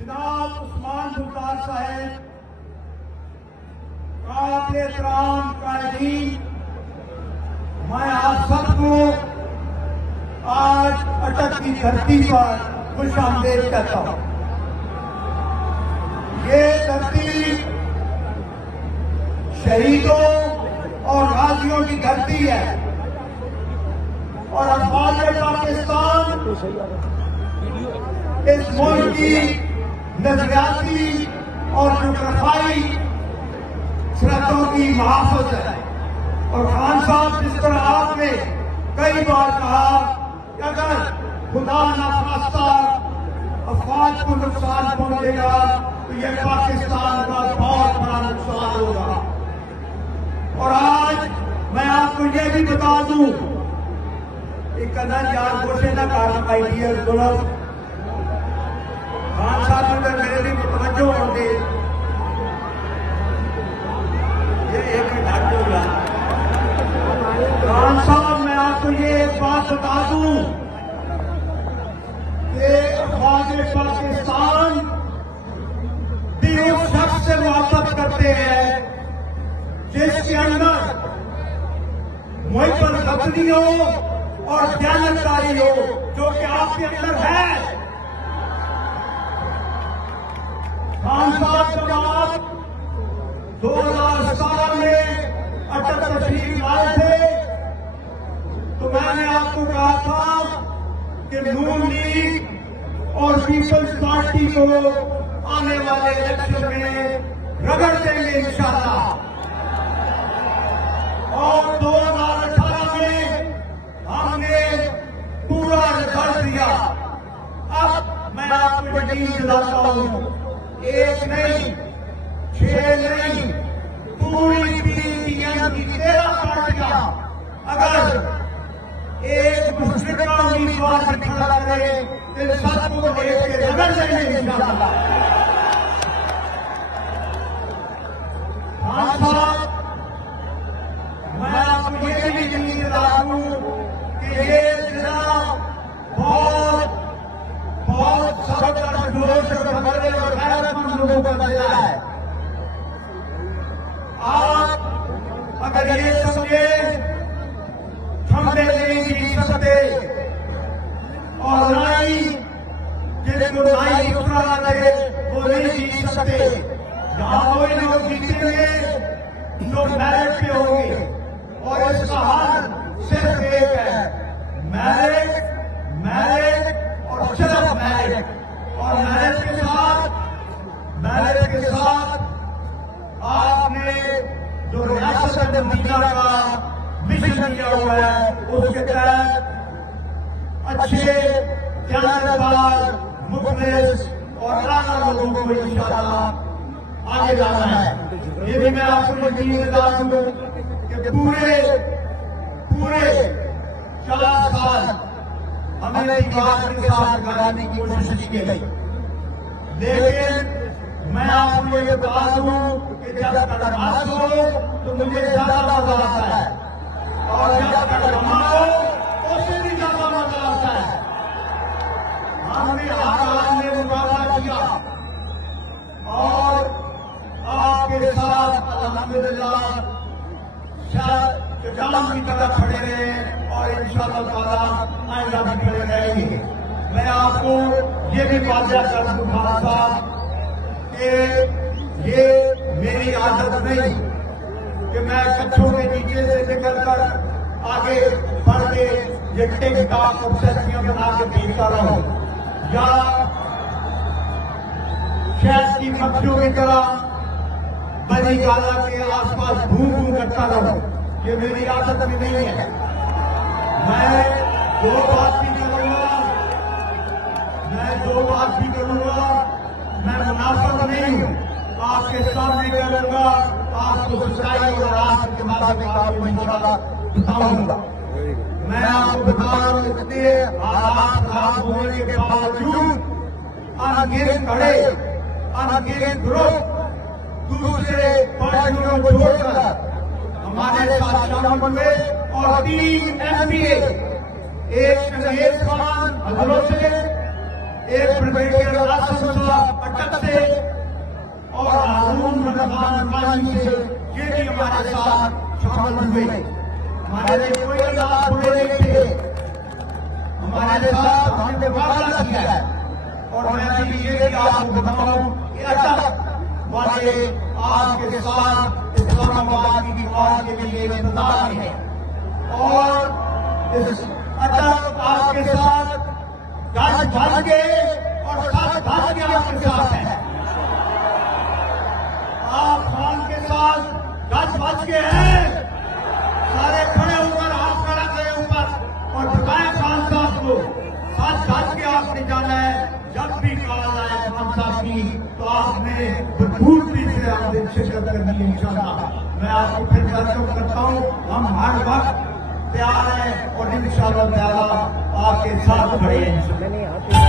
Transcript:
जनाब उस्मान बुखार साहब काबिल एहतराम कायदीन, मैं आप सबको आज अटक की धरती पर खुशामदीद कहता हूं। ये धरती शहीदों और गाजियों की धरती है और अफवाज पाकिस्तान इस मुल्क की नजरियाती और जुग्राफियाई सरहदों की मुहाफिज है। और खान साहब, जिस तरह आपने कई बार कहा कि अगर खुदा न खास्ता अफवाज को नुकसान पहुंचेगा तो यह पाकिस्तान का बहुत बड़ा नुकसान होगा। और आज मैं आपको यह भी बता दूं, एक कदर यार गोशे न कारण आइडियल दुल्हन खान साहब ने मेरे भी तवज्जो होंगे, ये एक मिनट होगा। खान साहब, मैं आपको ये एक बात बता दूं कि अफवाज पाकिस्तान भी उस शख्स से मुआफ़त करते हैं जिसके अंदर मुहब्बत गद्दारी हो और दयानतकारी हो, जो कि आपके अंदर है। खान साहब, जब आप 2017 में अटक तशरीफ लाए थे तो मैंने आपको कहा था कि नून लीग और पीपल्स पार्टी को आने वाले इलेक्शन में रगड़ देंगे इंशाअल्लाह। और 2018 में हमने पूरा रिजल्ट दिया। अब मैं आपको यकीन दिलाता हूं, एक नहीं, 6 नहीं, पूरी पीडीएम की 13 पार्टियां अगर एक मुस्लिम उम्मीदवार से खड़ा करे तो इन सबको लेकर रगड़ देंगे इंशाअल्लाह। खान साहब, मैं आपको ये भी यकीन दिला दूं कि ये जिला बहुत सबक जोश और बड़े और गैरतमंद लोगों का जिला है। आप अगर ये समझे खंबे नहीं जीत सकते और नाई जिनको नाई उतरा लगे वो नहीं जीत सकते। यहाँ कोई लोग जीतेंगे जो मैरिट पे होंगे और इसका हल सिर्फ एक है, मैरिट, मैरिट और सिर्फ मैरिट। और मैरिट के साथ आपने जो रियासत मदीना का मिशन किया हुआ है उसके तहत अच्छे जानकार मुखलिस और आला लोगों को इंशाअल्लाह आगे जाना है। ये भी मैं आपको यकीन दिला दूं कि पूरे 4 साल हमें इबादत के साथ लगाने की कोशिश की गई, लेकिन मैं आपको ये बता दूं कि जब तड़मास हो तो मुझे ज्यादा मजा आता है और जब तड़मा हो उससे भी ज्यादा मजा आता है। हमने हर हाल में मुकाबला किया और आपके साथ अल्हम्दुलिल्लाह जाम की तरह खड़े रहे और इंशाअल्लाह ताला आइंदा भी खड़े रहेंगे। मैं आपको ये भी वादा कर दूं खान साहब कि ये मेरी आदत नहीं कि मैं कच्छों के नीचे से निकलकर आगे बढ़ के ये टिकटॉक ऑब्सेसियां बना के पीता रहूं या शहद की मक्खियों की तरह बनी गाला के आसपास घूम घूम करता रहूं। ये मेरी आदत भी नहीं है। मैं जो बात भी करूंगा, मैं मुनाफिक नहीं हूं। आपके सामने करूंगा, आपको सच्चाई और रात के मुताबिक आपको इंशाअल्लाह बताऊंगा। मैं आपको बता रहा हूं, इतने हालात खराब होने के बावजूद अनगिनत खड़े, अनगिनत ग्रुप दूसरे पार्टियों को छोड़कर हमारे साथ शामिल हुए और 3 MPA, एक शहीद खान हजरों से, एक ब्रिगेडियर आसम साहब अटक से और हारून रमजान खानी से, ये भी हमारे साथ शामिल हुए। हमारे लिए कोई अल्लाह बुरे नहीं थे, हमारे साथ हमने मुकाबला किया है। और मैं भी ये भी आपको बताऊं कि अटक वाले आपके साथ इस्लामाबाद की दीवार के लिए इंतजार है और इस अटक आपके साथ गज भर के और साथ भर के आपके साथ है। आप खान के साथ गज भर के हैं, सारे खड़े होकर हाथ खड़ा करें ऊपर और बताएं खान साहब को साथ भर के आपने जाना है। जब भी कॉल आए खान साहब की तो आपने भरपूर से आपने शिरकत करनी है इंशाल्लाह। मैं आपको फिर करता हूँ, हम हर वक्त तैयार हैं और इंशाल्लाह आपके साथ खड़े हैं।